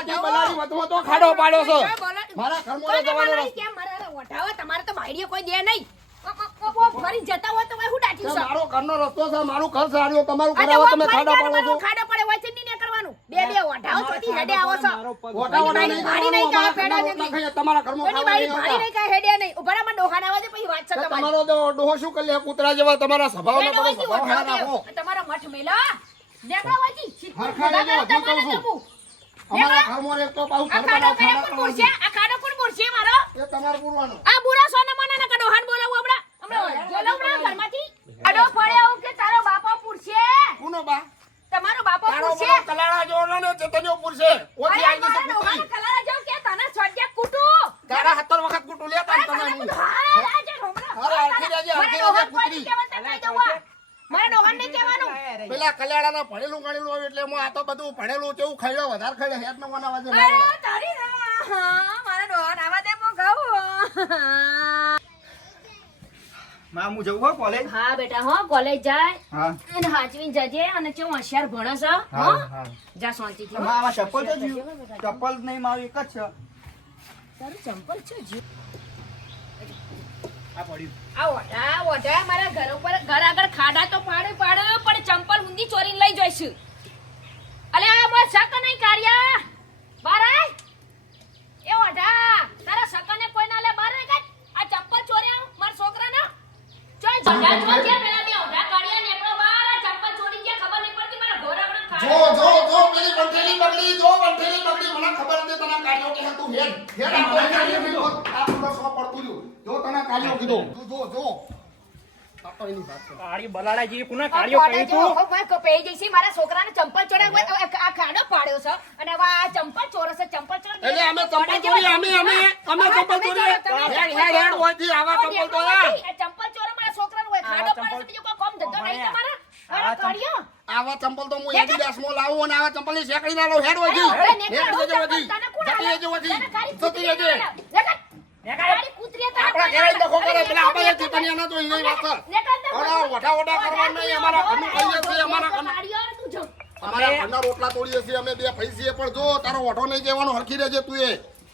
બલાડી વધવો તો ખાડો પાડ્યો છો મારા ઘરમાં જવાનો રસ્તો કેમ મારા ઓઢાવો તમારે તો બાયડીએ કોઈ દે નહીં ફરી જતા હોય તો હું ડાટ્યું છે મારો ઘરનો રસ્તો છે મારું ઘર સારું તમારું કરાવો તમે ખાડો પાડો છો ખાડો પડે હોય છે નહીં કરવાનું બે ઓઢાવો ચોથી હેડે આવો છો ઓઢા નહીં ભાડી નહીં કાય પેડા નહીં તમારા ઘરમાં કોની ભાડી નહીં કાય હેડે નહીં ઉભરામાં ડોહાના આવા દે પછી વાત છે તમારી તમારો ડોહો શું કરી લે કૂતરા જેવા તમારા સ્વભાવનો તમે સ્વભાવ હારા રાખો તમારો મઠ મેલા દેખા વાજી હરખાડે જો હું કહું છું અમારા ઘરમાં એક તો પાઉ ઘર બનાવ ખાડા પડશે આ ખાડો કોણ પડશે મારો એ તમારું પૂરવાનો આ બુરા સોના મના ના ડોહાન બોલાવું હમણાં બોલાવડા ઘરમાંથી આડો પડ્યો કે તારો બાપા પૂછશે કોનો બા તમારો બાપા તારો પૂછશે કલાડા જોનો ને ચેતન્યો પૂરશે ઓથી આવી જશે કુતરી કલાડા જાવ કે તને છોડ્યા કૂટુ તારા 17 વખત કૂટુ લેતા તને હું અરે આખી રાજે કુતરી મારા ડોહાન ને કહેવાનું પેલા કલાડાના ભણેલું ગણેલું હોય એટલે હું આ તો બધું ભણેલું કેવું ખાઈડો વધારે ખાઈડે હેડ નો વાના વાજે અરે તારી મારા ડોહાન આવા દે મો ગાવ માં હું જવું હો કોલેજ હા બેટા હો કોલેજ જાય હા અને હાચવીને જજે અને ચેવું હોશિયાર ભણે છે હા હા જા શાંતિથી માં આવા ચપ્પલ તો જીવ ચપ્પલ નહીં મારું એક જ છે તારું ચંપલ છે જી આ પડ્યું આ ઓઢા મારા ઘર ઉપર ઘર આગળ ખાડા તો પાડે પણ ચંપલ ઊંધી ચોરીને લઈ જઈશું અલે આ મોય શક નહીં કાર્યા બાર આય એ ઓઢા તારા શકને કોઈ ના લે બાર આય કાઈ આ ચંપલ ચોર્યા માર છોકરાના ચોય જજા જો જે પેલા બે ઓઢા કાઢ્યા નેકળો બાર આ ચંપલ ચોરી ગયા ખબર નહીં પડતી મારા ઘોર હમણાં જો પેલી બંઠેલી બગડી મને ખબર હતી તને કાઢ્યો કે તું હેડ આ પૂરો સો પડતું જો તને કાઢ્યો કીધો તું જો પાપાની વાત છે કાળી બલાડા જે કોના કાળિયો કહી તું મેં કપેઈ જઈસી મારા છોકરાને ચંપલ ચોર્યા આ ખાડો પાડ્યો છે અને હવે આ ચંપલ ચોરસ ચંપલ ચોર એટલે અમે ચંપલ ચોરી અમે ચંપલ ચોરી હેડ હોયથી આવા ચંપલ તો ચંપલ ચોર મારા છોકરાનું હોય ખાડો પાડે બીજું કોઈ કામ ધંધો નહીં તમારા અરે કાઢ્યો આવા ચંપલ તો હું એડિડાસ માં લાવું અને આવા ચંપલ ની શેકડી ના લો હેડ હોયથી જતી રહેજે ગાડી કૂતરીએ આપણા ઘરે દખો કરે પેલા આપણે ચેતનિયા ના તો એની વાત કર ઓડા વડા કરવા નહીં અમારા ઘરનું ખાઈએ છીએ અમારા ઘરના રોટલા તોડીએ છીએ અમે બે ભાઈ છીએ પણ જો તારો ઓઢો નહીં કહેવાનો હરખી રહેજે તું એ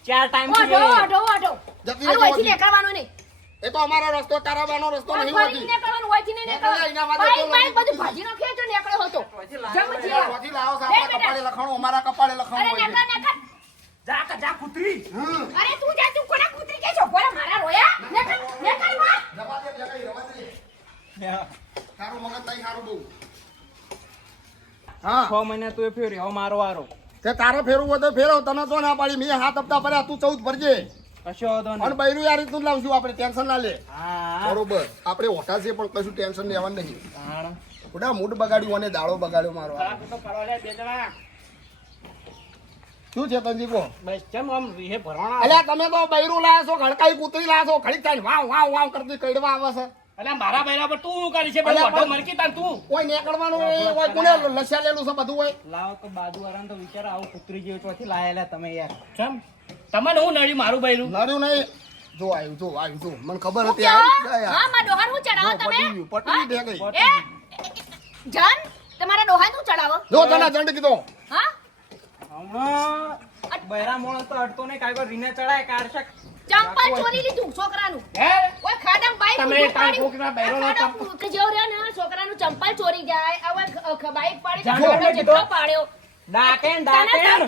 4 ટાઈમ જતી રહેજે એ તો અમારો રસ્તો તારા બાનો રસ્તો નહીં હોતી હોતી લાવો આપણા કપાળે લખાણો અમારા કપાળે લખાણો હોય જા કૂતરી અરે તું જા તું કોના કૂતરી કે છો બોલા મારા રોયા નેકળ માં રવા દે તારું મગજ નહીં સારું બહુ હા 6 મહિના તું ફેર્યો મારો વારો તે તારે ફેરવું હોય તો ફેરવ તને તો ના પાડી મેં 7 હપ્તા ભર્યા તું 14 ભરજે કશો વાંધો નહીં અને બૈરું યાર તું લાવશું આપણે ટેન્શન ના લે હા બરોબર આપણે ઓઠા છે પણ કશું ટેન્શન લેવાનું નહીં હા ખોટા મૂડ બગાડ્યું અને દાડો બગાડ્યો મારો તો કરવા લે બે જણા શું છે તંજી કો બસ કેમ આમ રીહે ભરવાના અલ્યા તમે તો બૈરું લાયા છો ઘડકાઈ કૂતરી લાયા છો ઘડીક થાય વાવ કરતી કઈડવા આવે છે અલ્યા મારા બૈરા પર તું કરી છે પેલો વઢો મરકી તાન તું કોઈ નીકળવાનું નહીં હોય કોને લસ્યા લેલું છે બધું હોય લાવ તો બાજુ વાળાને તો વિચાર આવું કૂતરી જેવું ચોથી લાયેલા તમે યાર કેમ તમને હું નડી મારું બૈરું લડ્યું નહીં જો આવ્યું જો મને ખબર હતી હા માં ડોહાન હું ચડાવો તમે પટલી દે ગઈ એ જાન તમારા ડોહાન હું ચડાવો જો તને દંડ કીધો હા હમણાં બૈરા મોણસ તો અડતો નહીં કાઈ વાર રીને ચડાય કાઢશે ચંપલ ચોરી લીધું છોકરાનું હે ઓય ખાડામાં બાઈક તમે તાર છોકરા બૈરોનો ચંપલ જેવો રહ્યો ને છોકરાનું ચંપલ ચોરી જાય હવે બાઈક પાડી જાણ છોકરાનો જેટલો પાડ્યો ડાકેન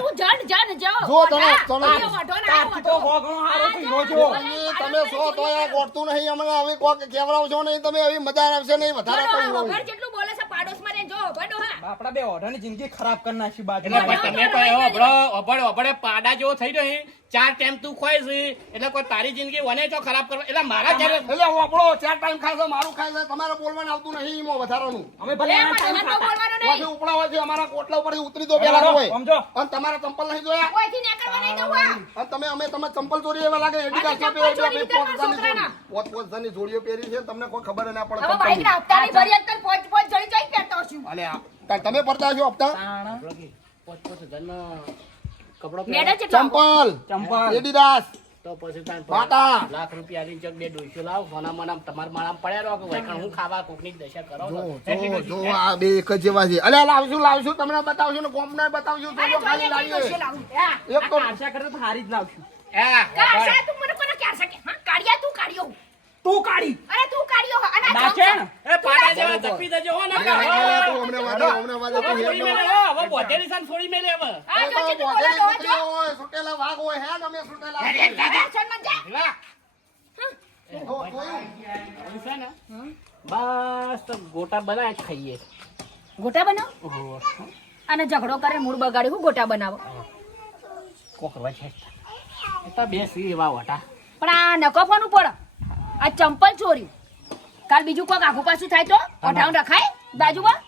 તું જણ જાઓ જો તને તારથી તો ગોગણો હારો થી જોજો તમે સો તો આ ગોઠતું નહીં અમને હવે કોક કેવડાવજો નહીં તમે હવે મજા આવશે નહીં વધારે કહું ઘર જેટલું બોલે છે પાડોશ માં રે જો ભડો હા આપડા બે ઓઢાની જિંદગી ખરાબ કરી નાખી બાજુ એટલે તમે કોઈ ઓભળે પાડા જેવો થઈ ગયો 4 ટાઈમ તું ખોય છે એટલે કોઈ તારી જિંદગી વને તો ખરાબ કરવા એટલે મારા ઘરે એટલે આપણો 4 ટાઈમ ખાય છે મારું ખાય છે તમારે બોલવાનું આવતું નહીં એમાં વધારાનું અમે ભલે એ પણ તો બોલવાનું નહીં વાથી ઉપડા હોય છે અમારા કોટલા ઉપર ઉતરી દો પેલા હોય સમજો અને તમારા ચંપલ નહીં જોયા કોઈથી નીકળવા નહીં દઉં આ. અને તમે ચંપલ ચોરી એવા લાગે એડી અને કાચા ચંપલ ચોરી લીધા મારા છોકરાના. પોત જની જોડીઓ પહેરી છે તમને કોઈ ખબર ના પડે હવે બાઈક ના હપ્તાની ભરી અત્યારે પોચ જણી જઈ પહેરતો છું અલે તમે પડતા છો હપ્તા પોચ હજારનો કપડો મેડા જેટલો ચંપલ ચંપલ એડીડાસ તો પછી તાન બાટા. લાખ રૂપિયાની જગ બે ડોસો લાવ સોના મનામ તમાર માળામાં પડ્યા રહો કે વૈકણ હું ખાવા કોકની દશા કરો જો આ બે એક જ જેવા છે. અલ્યા લાવશું તમને બતાવશું ને કોમને બતાવશું તો અરે જો ખાલી જોઈએ લાવીએ. ડોશી લાવું. હા. એક તો આશા કરે તો હારી જ લાવશું. કાશા તું મને કોને ક્યાં શકે? હા, કાળિયા તું કાળિયો. તું કાઢી અરે તું કાળિયો હો. અને આ દાચણ. જમશો. એ પાડા જેવા તપી દેજો હો ને અમને વાદે તું છોડી મેલે હવે બોધેલી સાન છોડી મેલે હવે આ તો જોજે તું બોધેલી બોલો કૂતરી જો. હોય, સુટેલા વાઘ હોય, હે તમે સુટેલા. સન્માન જા. લા જોયું? એવું છે ને બસ તો ગોટા બનાય જ ખાઈએ ગોટા બનાવ ઓહો અને ઝઘડો કરે મૂળ બગાડી હું ગોટા બનાવો. કોકવા છે એ તો બે સી એવા વટા પણ આ નકોફાનું પડ આ ચંપલ ચોર્યું કાલ બીજું કોક આખું પાછું થાય તો ઓઢાውን રખાય બાજુમાં.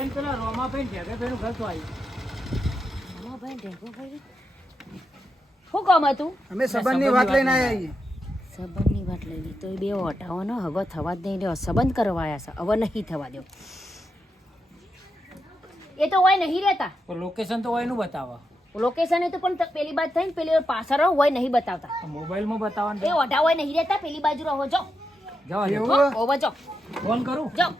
એમ પેલા રોમાભાઈ ઢેગાભાઈનું ઘર તો આવ્યું. શું કામ હતું? અમે સંબંધની વાત લઈને આવ્યા છીએ. સંબંધની વાત લઈ લી તો એ બે ઓઢાવાનો હવે થવા જ નહીં રહ્યો. સંબંધ કરવા આવ્યા છે હવે નહીં થવા દો. એ તો હોય નહીં રહેતા. પણ લોકેશન તો હોય એનું બતાવો. લોકેશન એ તો પણ પેલી બાજુ થઈને પેલી પાછળ રહો હોય નહીં બતાવતા. મોબાઈલમાં બતાવવાનું એ ઓઢા હોય નહીં રહેતા પેલી બાજુ રહો જો જવા દે. એવું? હો, ઓવે જો ફોન કરું. જાઓ.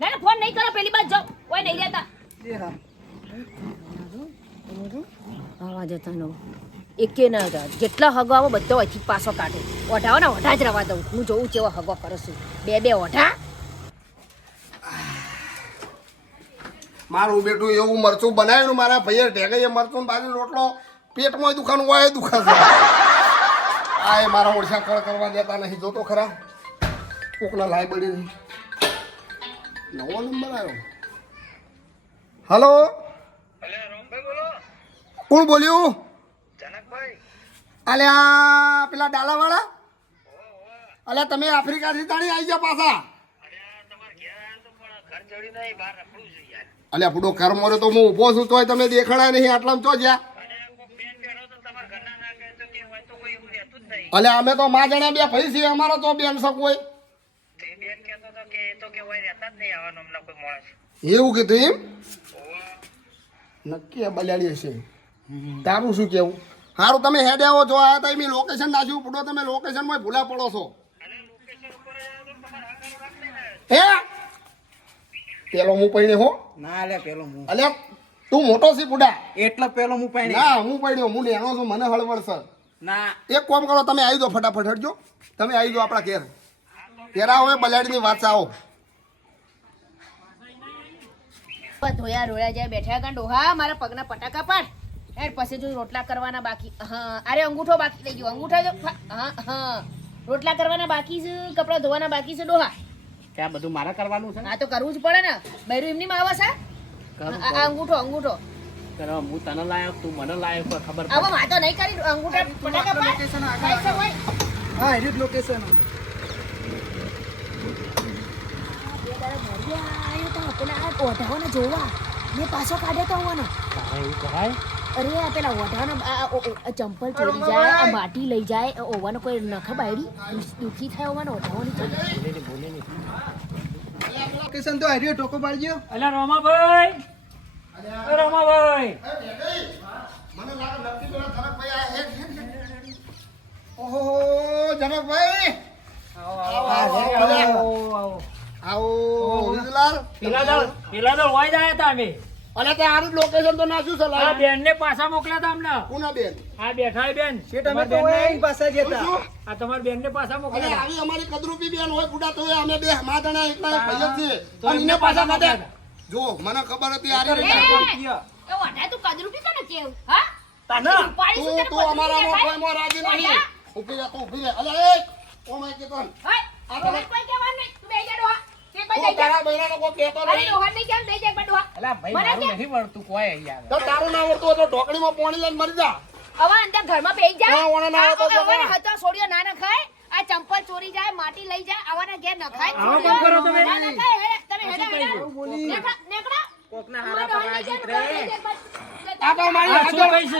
ના ના ફોન નહીં કરો પેલી બાજુ જાઓ કોઈ નહીં રહેતા. એ હા. આવા જતા નો એકે ના હતા જેટલા હગો આવો બધો અહીંથી પાછો કાઢો. ઓઢાવો ને ઓઢા જ રવા દઉં. હું જોઉં કેવો હગો કરું છું. બે ઓઢા. મારું બેટું એવું મરચું બનાવ્યું મારા ભાઈએ ઢેગાઈએ મરચું ને બાજુ રોટલો પેટમાં દુખાનું હોય દુખાશે. આ એ મારા ઓળશા કળ કરવા દેતા નહીં. જોતો ખરા કોકના લાઈ બળી નહીં. નવો નંબર આવ્યો. હલો કોણ બોલ્યું? અલ્યા પેલા ડાલાવાળા. અલ્યા તમે આફ્રિકાથી તાણી આવી ગયા પાછા. અલ્યા પૂડો ઘર મોરે તો હું ઊભો છું તોય તમે દેખાડા નહીં. આટલામાં ચો જ્યાં. અલ્યા અમે તો માં જણા બે ભાઈ છીએ. અમારો તો બેન શક હોય. એવું કીધું એમ? નક્કી બલાડી હશે. તારું શું કેવું? સારું તમે હેડ આવો જો આયા તા મેં લોકેશન નાખ્યું. પૂડો તમે લોકેશનમાં ભૂલા પડો છો. હે પેલો હું પૈણે હો. ના લે પેલો હું. અલ્યા તું મોટો છે બુડા. એટલો પેલો હું પાણી. ના હું પડ્યો. હું નેનો છું. મને હળવળ સર. ના એક કામ કરો તમે આવી દો ફટાફટ હટજો. તમે આવી દો આપણા ઘેર. તેરા હવે બલાડીની વાત આવો. ધોયા રોયા જાય બેઠા કાં ડોહા મારા પગના પટાકા પાડ. હેડ પછી જો રોટલા કરવાના બાકી. હા અરે અંગૂઠો બાકી લઈ ગયો. અંગૂઠા જો હા હા રોટલા કરવાના બાકી છે. કપડાં ધોવાના બાકી છે ડોહા. ત્યાં બધું મારે કરવાનું છે હા તો કરવું જ પડે ને. બૈરું એમની માં આવે છે. આ અંગૂઠો અંગૂઠો કરો હું તને લાયો તું મને લાયો કોઈ ખબર આવો વાતો નહીં કરી. અંગૂઠા પટાકા પાડ. લોકેશન કઈ છે હોય? હા એ જ લોકેશન. બે દાડા ભર્યા આવ્યો તો પેલા આ ઓઢાઓને જોવા મેં પાછો કાઢ્યો તો આવવાનો. એવું કરાય અરે આ પેલા ઓઢાના ચંપલ ચોરી જાય આ માટી લઈ જાય ઓવાનો કોઈ નખ બાયડી દુખી થાય ઓવાનો ઓઢાવાની. લોકેશન તો હાર્યો ટોકો પાડજો. અલ્યા રોમાભાઈ. એ રોમાભાઈ. મને લાગે નક્કી પેલા જનકભાઈ આ હેડ. ઓહો જનકભાઈ આવો વિજલાલ. પેલા તો હોય જાય હતા અમે. અલે તે આરું લોકેશન તો નાખ્યું છે આ લાય. બેન ને પાછા મોકલ્યા હતા અમને. કોના બેન? આ બેઠા બેન. શેઠ અમે તો હોય અહીં પાસે જ હતા. આ તમારી બેન ને પાછા અલે મોકલ્યા આવી અમારી કદરૂપી બેન હોય બુડા તો અમે બે માદણા એકલા ભાઈ જ છીએ. તો અને એમને એને પાછા પાછા કાઢ્યા. જો મને ખબર હતી આરી એ રીતે. ઓઢા તું કદરૂપી કોને કેવું? હા તાના. પાડી શું તું તને અમારામાં કદરૂપી કોઈમાં રાજી દેખાય? નહીં. ઓઢા? ઊભી રહે તું ઊભી રહે. અલે એ ઓ માય કેતન. હોય, ડોહા કોઈ કહેવાનું નહીં. તું બેહી જા ડોહા. તે કોઈ તું બેહી જા. તારા બૈરાનો કોઈ કહેતો અરે નહીં. ડોહા નહીં કેમ બેહી જા એકવાર ડોહા. અલા ભાઈ મને મારું કેમ? નહીં વળતું કોઈ અહીંયા તો તારું ના આવડતું હોય તો ઢોકળીમાં પાણી લઈને મરી જા. હવે અંદર ઘરમાં બેહી જા. હા, ઓણે ના આવતો તો આવાના ના. હતા છોડીઓ ના નખાય. આ ચંપલ ચોરી જાય માટી લઈ જાય આવાના ઘેર નખાય. આવો બંધ કરો તમે. ના નખાય. હે, તમે હેડા હેડા. બોલી. નેકળો. કોકના હારા પકડા જીત રે. આ તો મારી આ શું હજાર કહીશ?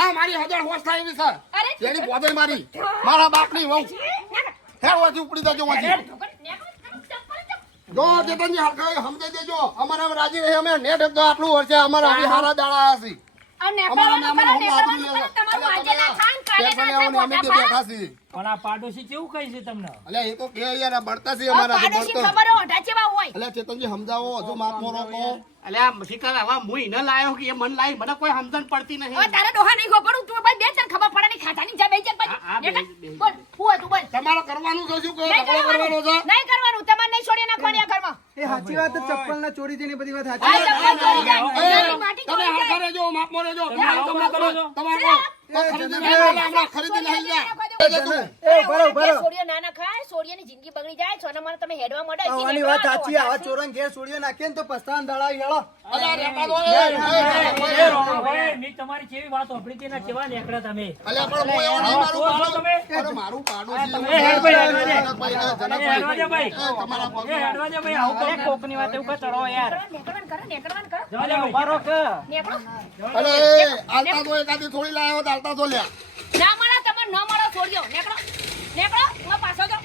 આ મારી હજાર હોશ થાય એવી છે. અરે જેની પોતે મારી મારા બાપની વહુ હે ઓથી ઉપડી જજો ઓથી જો ચેતનજી હરખાઈ સમજાઈ દેજો અમારા રાજી રહે અમે નેટ એક તો આટલું વર્ષે અમારા આવી હારા દાડા આયા છે અને અમારા નેકળવાનું અમે કરો, તમારું આજે ના ખાન, કાલે ના થાય, અમે બે મોટા બેઠા છીએ પણ આ પાડોશી કેવું કહે છે તમને અલ્યા એ તો કે યાર આ બળતા છે આ અમારા પાડોશી બળતો ખબર હોય, ઓઢા ચેવા હોય. અલ્યા ચેતનજી સમજાવો હજુ માફ મોરો કહો અલ્યા શિકાર હવે હું એને લાયો કે એ મન લાવી મને કોઈ સમજણ પડતી હવે નહીં તારે ડોહા નહીં ખબર તું ભાઈ બે તને ખબર પડે નહીં, ખાટાની જા બેસી જા હા, હા, પછી. બેસી, બોલ, શું હતું બોલ. તમારે કરવાનું છે શું કહો નહીં ઝઘડો કરવાનો છે નહીં કરવાનું, તમારે નહીં છોડી નાખવાની આ ઘરમાં. એ સાચી વાત છે, ચપ્પલ ના ચોરી જઈને બધી વાત આ સાચી ચપ્પલ ચોરી જાય, એ, ઘરની માટી તમે ચોરી હરખા જાય. રહેજો માફ મોરો જો આવું કરો છો? તમારે ખરીદી લઈ હમણાં ખરીદી લઈ જા એ ભરો ભરો સોડિયો ના ના ખાય, સોડિયાની જિંદગી બગડી જાય, સોના મને તમે હેડવા માંડો, અહીંથી આવવાની નીકળો, વાત આ સાચી, આવા ચોરણ ઘેર છોડીઓ નાખીએ ને તો પસ્તાન દાડા હેળો અલ્યા રેપા દો એ રોમાભાઈ, મેં તમારી કેવી વાત સાંભળી હતી ને કેવા નીકળ્યા તમે અલ્યા પણ હું એવો નહીં આવા મારું તો તમે અરે મારું પાડોશી એ હેડભાઈ, હેડવા દે. જનકભાઈ, એ હેડવા દે ભાઈ. એ તમારા પગ એ હેડવા દે ભાઈ, આવું તો કોકની વાત એવું કઈ ચડો યાર નીકળવાનું કરો, નીકળવાનું કરો. જવા દે ઉભા રહો કે નીકળો. અરે આલતા તો એકાદી થોડી લાયો તો આલતા તો લ્યા ના મળે તમારે ન મળે, છોડ્યો. નીકળો, નીકળો, હું પાછો જાઉં.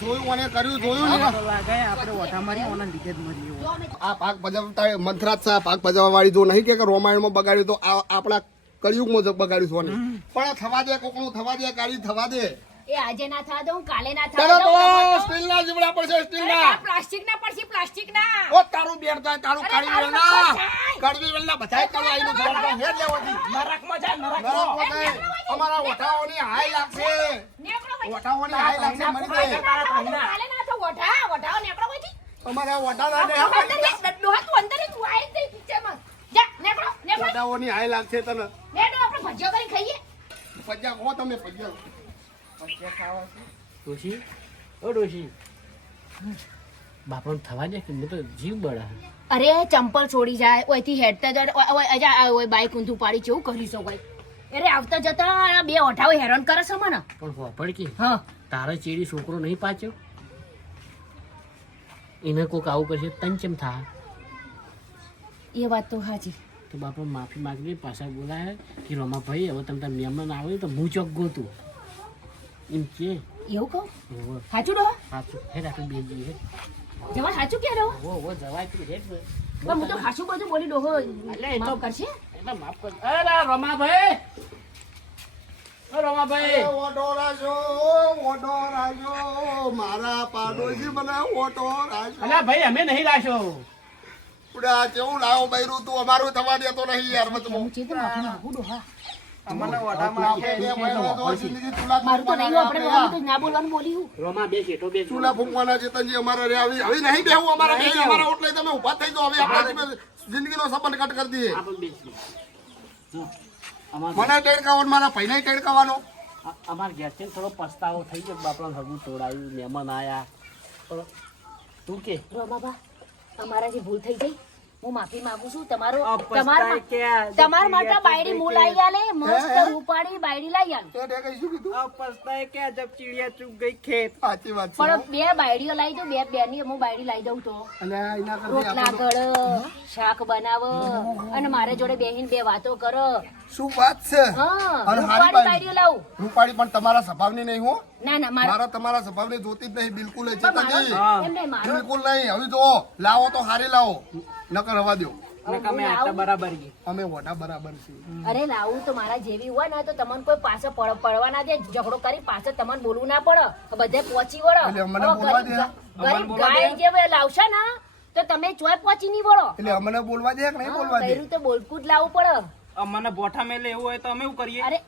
જોયું અને કર્યું જોયું ને લાગે આપણે ઓઠા મારી ઓના લીધે જ મરી જો અમે આ પાક ભજવતા મંથરાજ છે પાક ભજવવા વાળી જો નહીં કે રોમાયણમાં બગાડ્યું તો આપણા કળિયુગમાં જ બગાડ્યું સોને પણ થવા દે કોકનું થવા દે ગાડી થવા દે એ આજે ના થવા દઉં, કાલે ના ચાલો થવા દઉં. તો સ્ટીલના જીવડા પડશે સ્ટીલના પ્લાસ્ટિક ના પડશે, પ્લાસ્ટિક ના. ઓ તારું બેર થાય તારું અરે કાળી તારું વેલના નખો કડવી વેલના બધાય કાળું આઈનું ઘર હેડ લેવાથી નરકમાં જા નરક નરક વગાય. અમારા ઓઠાઓની હાય લાગશે નીકળો ભાઈ. ઓઠાઓની હાય લાગશે મરી દે કાલે ના થવા, વઢા, વઢાઓ નીકળો ભાઈથી. અમારા ઓઠાના ને અંદર એક ડોહા તું અંદર તું આઈ જ જઈ પિક્ચરમાં. જા, નીકળો, નીકળો. ઓઠાઓની હાય લાગશે તને નેડો આપણે ભજીયો કરીને ખાઈએ. પજ્યા કહો તમે પજ્યા ડોશી ઓ ડોશી બાપણ થવા દે કે મને તો જીવ બળા અરે ચંપલ છોડી જાય, ઓયથી હેડતા જાય, ઓય બાઈક ઊંધું પાડી કેવું કરીશું ભાઈ. અરે આવતા જતા આ બે ઓઢાઓ હેરાન કરે છે મને. પણ હોપડ કે હા, તારા ચેડી છોકરો નહીં પાછો એને કોક આવું કરશે તન ચેમ થા એ વાત તો સાચી. તો બાપા માફી માંગવી પાછા બોલાય કે રમાભાઈ હવે તમે તારા મહેમાન આવે તો હું ચોક ગોતું એમ કે એવું કહું? હોવે, સાચું ડોહા? સાચું હેડ આપણે બે જઈએ જવા સાચું કે ડોહા? હો જવાય તું હેડ ને. પણ હું તો ખાસું બધું બોલી ડોહો એટલે એ તો માફ કરશે. એટલે માફ કર અરે રમાભાઈ ઓ રમાભાઈ ઓટો રાજો મારા પાડોશી મને ઓટો રાજો અલ્યા ભાઈ અમે નહીં લાશો ઉડા કેવું લાવો બૈરું તું અમારું થવા દેતો નહીં યાર મત હું ચેત માફી માંગુ ડોહા. અમને ઓઠામાં મારું તો નહીં આપણે ડોહાને તો ના બોલવાનું બોલી હું. રોમા બે શેઠો બે ચૂલા ફૂંકવાના ચેતનજી અમારા રે આવી હવે નહીં બેહું અમારા બે અમારા ઓટલે તમે ઊભા થઈ જાઓ હવે આપણે જિંદગીનો સંબંધ કટ કરી દઈએ આપણ બેસી મને ટેડકાવાનો મારા ભાઈને ટેડકાવાનો અમાર ઘેરથી થોડો પસ્તાવો થઈ ગયો બાપડા હગું તોડાયું મહેમાન આયા પણ તું કે બાબા અમારાથી ભૂલ થઈ ગઈ, હું માફી માંગુ છું. તમારો પસ્તાય ક્યાં? તમારા માટે બાયડી હું લાવી આલે, મસ્ત રૂપાળી બાયડી લાવી આલું. તે ટેકાઈ શું કીધું પસ્તાય કે જબ ચીડિયા ચૂક ગઈ ખેત સાચી વાત છે પણ બે બાયડીઓ લાવી દઉં, બે બેની હું બાયડી લાવી દઉં તો અને એના કરતી રોટલા કર, શાક બનાવો અને મારે જોડે બેહીને બે વાતો કરો. શું વાત છે હા, અને હારી રૂપાળી બાયડીઓ લાવું. રૂપાળી પણ તમારા સ્વભાવની નહીં હો ના ના મારા મારા તમારા સ્વભાવની જોતી જ નહીં બિલકુલ એ પણ ચેતનજી મારો એમ નહીં, મારો બિલકુલ નહીં હવે જો લાવો તો હારી લાવો નકર હવા દો હું લાવું. બરાબર ગઈ અમે વડા બરાબર છીએ અરે લાવું તો મારા જેવી હોય ને તો તમને કોઈ પાસે પડવા ના દે, ઝઘડો કરી પાસે તમને બોલવું ના પડે, બધે પહોંચી વળો. એટલે અમને હવે બોલવા દે. ગરીબ ગાય જે લાવશે ને તો તમે ચોય પહોંચી નહીં વળો. એટલે અમને બોલવા દે કે નહીં બોલવા દે કર્યું તો બોલકું જ લાવવું પડે. અમને બોઠા મેલે એવું હોય તો અમે એવું કરીએ અરે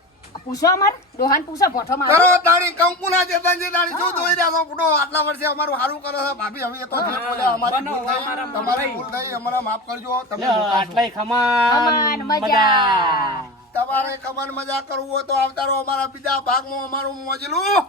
પૂછો અમાર ડોહાન પૂછો, ભોઠો મારો. કરો તારી કંકુના ચેતનજી તારી શું જોઈ રહ્યા છો ફૂટો આટલા વર્ષે અમારું સારું કરે છે ભાભી હવે એ તો જે બોલ્યા અમારી ભૂલ થઈ તમારી ભૂલ થઈ અમારા માફ કરજો તમે આટલાય ખમાન ખમાન, મજા. તમારે કમન મજા કરવું હોય તો આવતા રહો અમારા બીજા ભાગમાં અમારું મોજલું